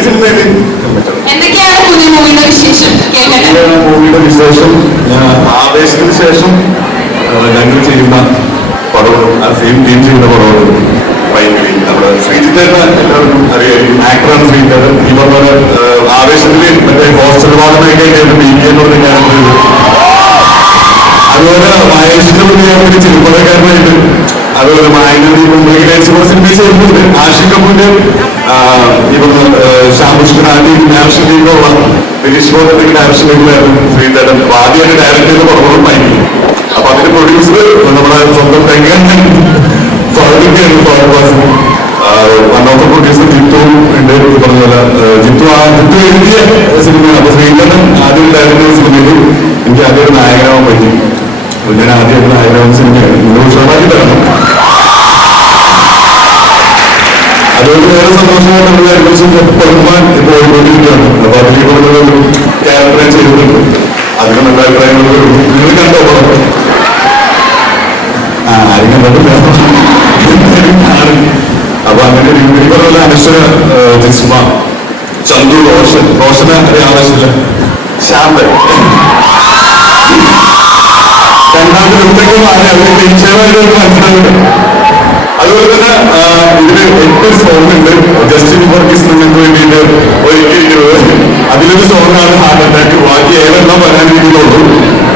സിനിമയിൽ എന്തൊക്കെയാണ് പുതിയ മൂവിയുടെ വിശേഷം? മൂവിയുടെ വിശേഷം? ഞാൻ ആവേശത്തിന് ശേഷം ഞങ്ങൾ ചെയ്യുന്ന പടവും ആ സെയിം ടീം ചെയ്യുന്ന പടവും ബൈക്കിൽ നമ്മുടെ ശ്രീജിത്തേട്ടൻ എല്ലാവർക്കും അറിയാം. ആക്ടറാണ് ശ്രീജിത്തേട്ടൻ. ഈ പറഞ്ഞ ആവേശത്തിൽ മറ്റേ ഹോസ്റ്റൽ ആയിട്ട് ബി കെ എന്ന് പറഞ്ഞ അതുപോലെ പുള്ളിയായിട്ട് ചെറുപ്പക്കാരനായിട്ട് അതുപോലെ മായനദി മുംബൈയിലേക്ക് ഫോർ സിനിമ ചെയ്തിട്ടുണ്ട്. ആഷിഖ് കപൂറിന്റെ ഇവിടുന്ന് പറഞ്ഞ ആദ്യ ഡയറക്ഷനിലേക്കുള്ള ഫിനിഷ് പോകുന്ന ഡയറക്ഷനിലേക്കായിരുന്നു ശ്രീധരൻ. ആദ്യമായിട്ട് ഡയറക്ട് ചെയ്ത് പുറത്തോളം ഭയങ്കര അപ്പൊ അതിന്റെ പ്രൊഡ്യൂസർ നമ്മുടെ സ്വന്തം തെങ്ങാണ് ഫാദുക്കാണ് വൺ ഓഫ് ദ പ്രൊഡ്യൂസർ ജിത്തുവും ഉണ്ട്. പറഞ്ഞ പോലെ ജിത്തു ആ ജിത്തു എഴുതിയ സിനിമയാണ് അപ്പൊ ശ്രീധരൻ ആദ്യം ഡയറക്ടർ ചെയ്ത. സിനിമയിൽ എനിക്ക് ആദ്യം നായകനാവാൻ പറ്റി. ഞാൻ ആദ്യമായിട്ട് സിനിമയാണ് നിങ്ങൾ ഉഷാറാക്കി തരണം അതുകൊണ്ട് വേറെ സന്തോഷമായിട്ട് നമ്മൾ ഏകദേശം പെരുമാൻ ഇപ്പോൾ ഓടിക്കൊണ്ടിരിക്കുകയാണ് അപ്പൊ അതിൽ കൂടുതൽ ക്യാരക്ടറെ ചെയ്തിട്ടുണ്ട് അതിന് നല്ല അഭിപ്രായങ്ങൾ കണ്ടോ പറഞ്ഞു ആ ആരും കണ്ടിട്ടില്ല. കാണും. അപ്പൊ അങ്ങനെ പറഞ്ഞ അനശ്വര ജിസ്മ ചന്തു റോഷൻ റോഷന് അറിയാൻ ശാന്തൻ. വൃത്തിക്കും ആരും അവർ ടീച്ചറായിട്ട് മനസ്സിലാവുന്നുണ്ട് അതുപോലെ തന്നെ സോങ് ഉണ്ട്. ജസ്റ്റിൻ വർഗീസ് നിങ്ങൾക്ക് വേണ്ടിയിട്ട് ഒരുക്കിയിരിക്കുന്നത് അതിലൊരു സോങ്ങാണ് ഹാർട്ട് അറ്റാക്ക് ബാക്കി ഏതെല്ലാം വരാൻ രീതിയിലുള്ളൂ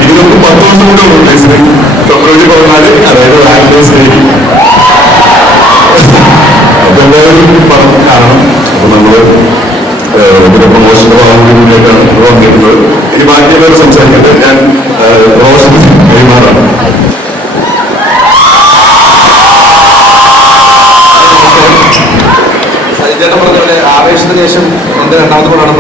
ഇത് നമുക്ക് പത്ത് ദിവസം കൂടെ ഉള്ളൂ റിലീസിന് ഫെബ്രുവരി പതിനാല് അതായത് വാലന്റൈൻസ് ഡേ അപ്പൊ എല്ലാവരും പടം കാണണം. നമ്മൾ ഇതിന്റെ പ്രൊമോഷന്റെ ഭാഗം വേണ്ടിയിട്ടാണ് ഇത് വന്നിരിക്കുന്നത് ഇനി ബാക്കിയുള്ളവർ സംസാരിക്കട്ടെ. ഞാൻ റോഷൻ കൈമാറാണ് സജിത്തേട്ടൻ പറഞ്ഞ പോലെ ആവേശത്തിന് ശേഷം എന്റെ രണ്ടാമത്തെ പടമാണ്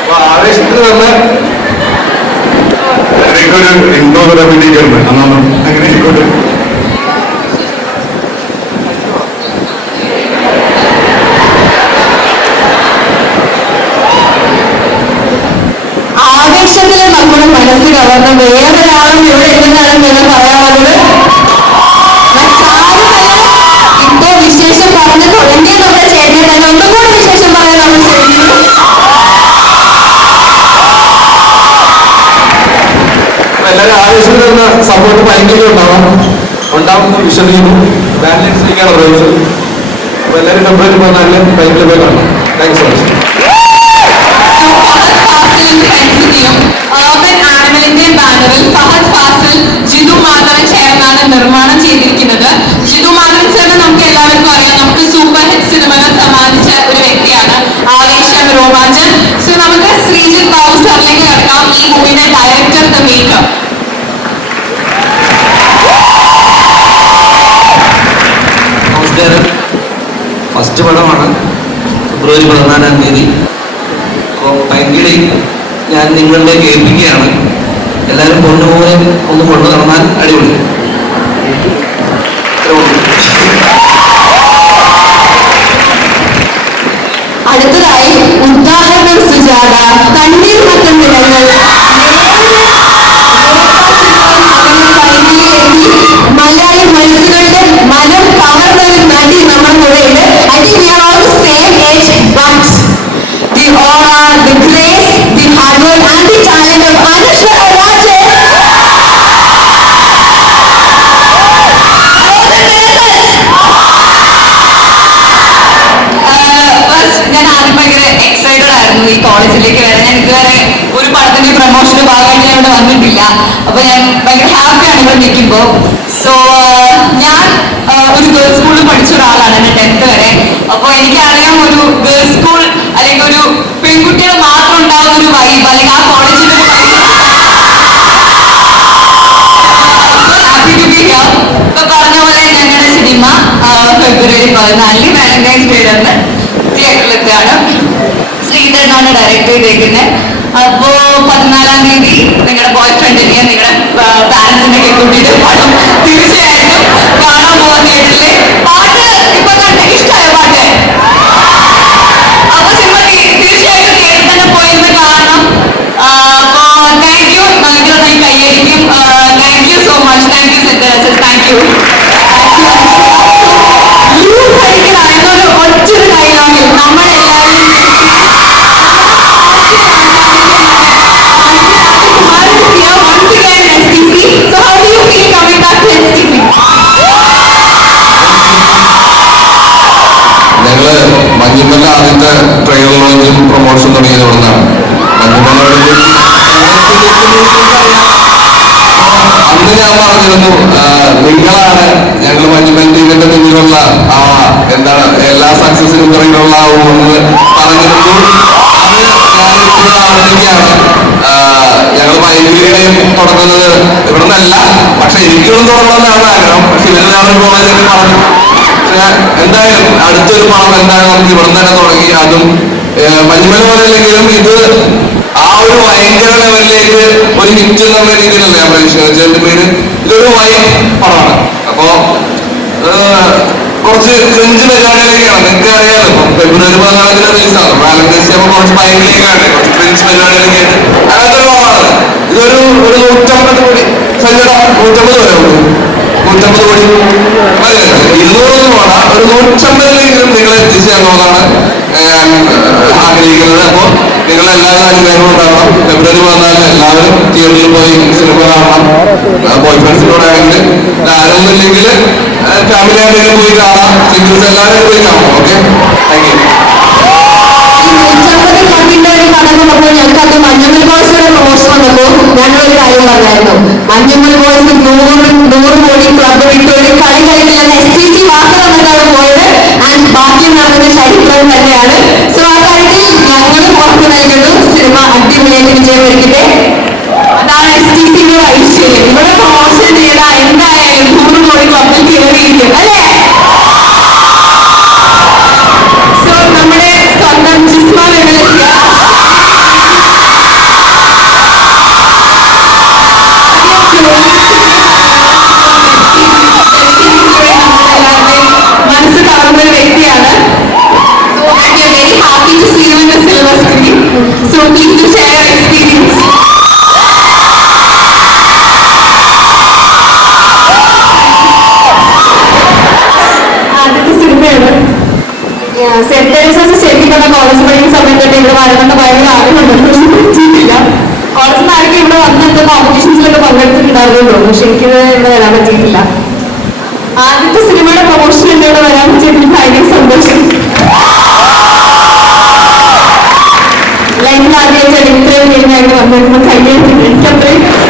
അപ്പൊ ആവേശത്തിന് തന്നെ എനിക്കൊരു തരാൻ വേണ്ടിയിരിക്കുന്നു അങ്ങനെ ആവേശത്തിൽ നമ്മുടെ മനസ്സ് കവർന്ന വേറൊരാളും ഇവിടെ ഉണ്ടെന്നാണ് നിങ്ങൾ മറ്റാരുമല്ല ഇപ്പോ വിശേഷം പറഞ്ഞു തുടങ്ങിയ നമ്മുടെ ചേട്ടനെ തന്നെ ഒന്നും കൂടി വിശേഷം പറയാൻ നമ്മൾ അപ്പൊ എല്ലാവരും സപ്പോർട്ട് പൈങ്കിളി ഉണ്ടാവാം. ഉണ്ടാവുമെന്ന് വിശ്വസിക്കുന്നു. ബാലൻസിലേക്കാണ് പ്രവേശിച്ചത് അപ്പൊ എല്ലാവരും ഫെബ്രുവരി പതിനാലിന് ബൈക്കിൽ പോയി കാണാം താങ്ക് യു സോ മച്ച് ഫാസിലും ഫ്രണ്ട്സിന്റെയും urban ആനിമലിന്റെ ബാനറിൽ ഫഹദ് ഫാസിൽ ജിതു മാധവൻ ചേർന്നാണ് നിർമ്മാണം ചെയ്തിരിക്കുന്നത്. ജിതു മാധവൻ സാറിന് നമുക്ക് എല്ലാവർക്കും അറിയാം. നമുക്ക് സൂപ്പർ ഹിറ്റ് സിനിമകൾ സമ്മാനിച്ച ഒരു വ്യക്തിയാണ് ആവേശം രോമാഞ്ചൻ സോ നമുക്ക് ശ്രീജിത് ബാബു സാറിലേക്ക് കിടക്കാം. ഈ മൂവിന്റെ ഡയറക്ടർ ദ മേക്കർ നമസ്കാരം. ഫസ്റ്റ് പടമാണ്. ഫെബ്രുവരി പതിനാലാം തീയതി. അപ്പോൾ പൈങ്കിളി ഞാൻ നിങ്ങളുടെ കേൾപ്പിക്കുകയാണ്. എല്ലാവരും കൊണ്ടുപോകാൻ ഒന്ന് കൊണ്ടു നടന്നാൽ അടിപൊളി. അടുത്തതായി ഉദ്ഘാടനം സുജാത തണ്ണീർ മറ്റം നിലങ്ങൾ കോളേജിലേക്ക് വരാൻ ഇതുവരെ ഒരു പടത്തിന്റെ പ്രൊമോഷന്റെ ഭാഗമായിട്ട് ഞാൻ ഇവിടെ വന്നിട്ടില്ല. അപ്പൊ ഞാൻ ഭയങ്കര ഹാപ്പിയാണ് ഇവിടെ നിൽക്കുമ്പോ. സോ ഞാൻ ഒരു ഗേൾസ് സ്കൂളിൽ പഠിച്ച ഒരാളാണ് എന്റെ ടെൻത്ത് വരെ. അപ്പൊ എനിക്കറിയാം ഒരു ഗേൾസ് സ്കൂൾ അല്ലെങ്കിൽ ഒരു പെൺകുട്ടികൾ മാത്രം ഉണ്ടാവുന്ന ഒരു വൈബ് അല്ലെങ്കിൽ ആ കോളേജിന്റെ പറഞ്ഞ പോലെ ഞങ്ങളുടെ സിനിമ ഫെബ്രുവരി പതിനാലിന് വാലന്റൈൻസ് ഡേ തിയേറ്ററിലെത്തുകയാണ് ശ്രീധരനാണ് ഡയറക്ട് ചെയ്തേക്കുന്നത് അപ്പോ പതിനാലാം തീയതി നിങ്ങളുടെ ബോയ് ഫ്രണ്ടിനെയും നിങ്ങളുടെ പാരന്റ്സിനെ കൂട്ടിയിട്ട് പടം തീർച്ചയായിട്ടും കാണാൻ പോവാൻ തിയേറ്ററിലെ പാട്ട് ഇപ്പൊ കണ്ട ഇഷ്ടമായ പാട്ട്? അപ്പൊ തീ- തീർച്ചയായിട്ടും തിയേറ്ററിൽ തന്നെ പോയിരുന്ന് കാണണം. അപ്പോ താങ്ക് യു നമുക്ക് കൈയായിരിക്കും thank you so much thank you ഞങ്ങൾ മഞ്ഞുമല ആദ്യത്തെ ട്രെയിലർ പ്രൊമോഷൻ തുടങ്ങിയത് ഇവിടുന്നാണ്. അന്ന് ഞാൻ പറഞ്ഞിരുന്നു നിങ്ങളാണ് ഞങ്ങൾ മഞ്ഞുമൽ ടീമിന്റെ പിന്നിലുള്ള ആ എന്താണ് എല്ലാ സക്സസിനും പിറകിലുള്ള ആ ഊന്ന് പറഞ്ഞിരുന്നു. ഇപ്പോഴും ആവർത്തിക്കുകയാണ്. ഞങ്ങൾ മൈഗ്രീനെയും തുടങ്ങുന്നത് ഇവിടെ നിന്നല്ല പക്ഷെ എനിക്കിവിടെ തുടങ്ങണമെന്നാണ് ആഗ്രഹം. പക്ഷെ ഇവരെല്ലാവരും കോളേജിൽ പറഞ്ഞു. എന്തായാലും അടുത്തൊരു പണം എന്തായാലും നമുക്ക് ഇവിടെ തന്നെ തുടങ്ങി അതും മഞ്ഞുമല പോലെ അല്ലെങ്കിലും ഇത് ആ ഒരു ഭയങ്കര ലെവലിലേക്ക് ഒരു ഹിറ്റ് എന്നുള്ള രീതിയിലല്ല പേര്. ഇതൊരു വൈ പടമാണ് അപ്പോ കുറച്ച് ക്രിഞ്ച് പരിപാടികളൊക്കെയാണ്. നിങ്ങൾക്ക് അറിയാലോ ഇപ്പം ഫെബ്രുവരി പതിനാലിന് റിലീസാണ് വാലന്റൈൻസ് ഡേ കുറച്ച് ഭയങ്കരമാണ് കുറച്ച് ക്രിഞ്ച് പരിപാടികളൊക്കെ ആയിട്ട്. അങ്ങനത്തെ ഒരു പടമാണ് ഇതൊരു ഒരു നൂറ്റമ്പത് കോടി. സഞ്ജന നൂറ്റമ്പത് വരെ നൂറ്റമ്പത് കോടി. അതെ ഇരുന്നൂറ് പോണ ഒരു നൂറ്റമ്പതിലെങ്കിലും നിങ്ങൾ എത്തിച്ചു ഞാൻ ആഗ്രഹിക്കുന്നത്. അപ്പോൾ നിങ്ങൾ എല്ലാവരും അനുഗ്രഹങ്ങളും ഉണ്ടാവണം ഫെബ്രുവരി വന്നാൽ എല്ലാവരും തിയേറ്ററിൽ പോയി സിനിമ കാണണം. ബോയ് ഫ്രണ്ട്സിനോടാണെങ്കിൽ ആരൊന്നുമില്ലെങ്കിൽ ഫാമിലി ആയിട്ട് പോയി കാണാം. സിംഗിൾസ് എല്ലാവരും പോയി കാണണം. ഓക്കെ? താങ്ക് യു ഞങ്ങൾക്ക് അത് മഞ്ഞമ്മൽ ബോയ്സിന്റെ പ്രൊമോഷൻ വന്നപ്പോൾ ഞങ്ങളൊരു കാര്യം പറഞ്ഞായിരുന്നു. മഞ്ഞമ്മൽ ബോയ്സ് തന്നെയാണ്. സോ അതായിട്ട് ഞങ്ങളും ഉറപ്പ് സിനിമ അടിപൊളിയായിട്ട് വിജയം വരിക്കട്ടെ അതാണ് എസ് പക്ഷെ എനിക്കിത് ഇവിടെ വരാൻ പറ്റിയിട്ടില്ല. ആദ്യത്തെ സിനിമയുടെ പ്രൊമോഷൻ എന്റെ ഇവിടെ വരാൻ പറ്റിയതിൽ ഭയങ്കര സന്തോഷം. ലൈഫിൽ ആദ്യം ഇത്രയും പേര് ഞാൻ വന്നിരുന്നു എനിക്കത്രയും നല്ലൊരു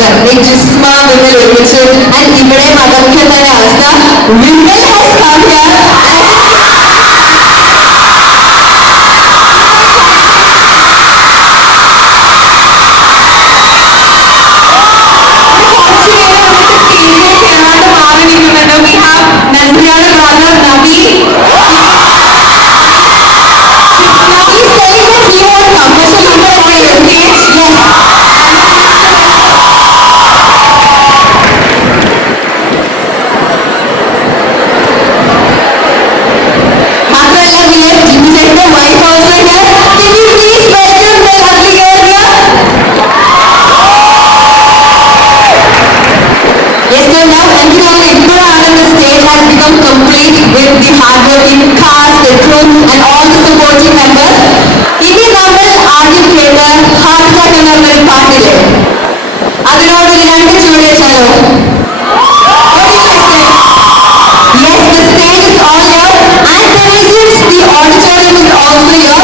करणे जिस्मा विमेन लिमिटेड अँड इकडे माझा मुख्यपणे असता women has come here We have Nazriana Rana Nabi പറഞ്ഞൊരു പാട്ടില്ലേ അതിനോട് ഒരു രണ്ട് ചുവട് വെച്ചാലോ What do you guys say? Yes, the stage is all yours and televisions, the auditorium of the year